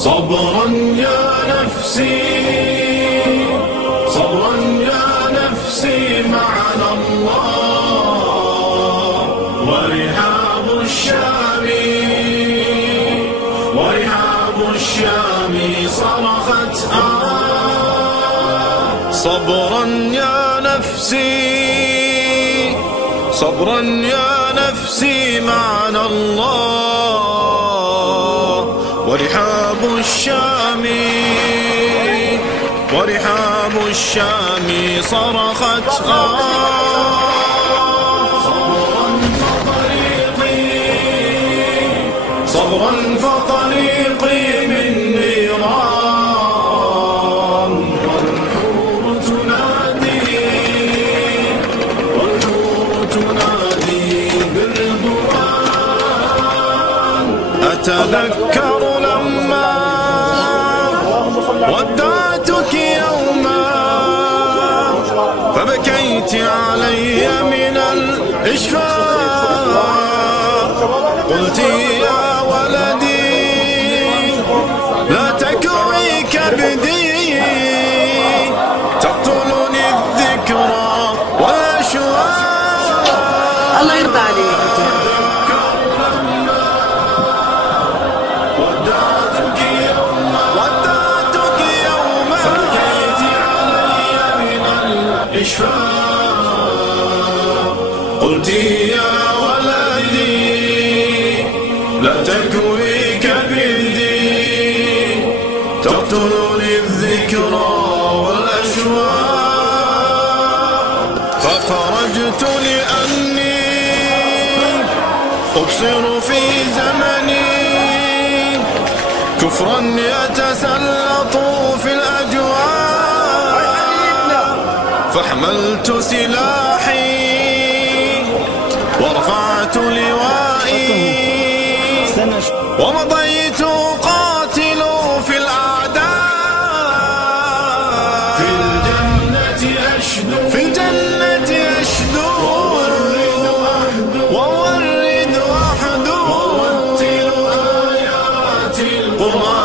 صبرا يا نفسي صبرا يا نفسي معنا الله ورحاب الشام صرخت صبرا يا نفسي صبرا يا نفسي معنا الله ورحاب الشام صرخت صبرا فطريقي من نيران والحور تنادي بالرضوان أتذكر لما ودعتك يوما فبكيت علي من الإشفاق قلت يا ولدي لا تكوي كبدي تقتلني الذكرى والأشواق. الله يرضى عليك. ودعتك يوما فبكيت علي من الإشفاق قلت يا ولدي لا تكوي كبدي تقتلني الذكرى والأشواق فخرجت لأني أبصر في زمني كفرا يتسلط في الأجواء فحملت سلاحي ورفعت لوائي ومضيت قاتل في الأعداء في الجنة أشدو وأورد وأحدو وأرتل آيات القرآن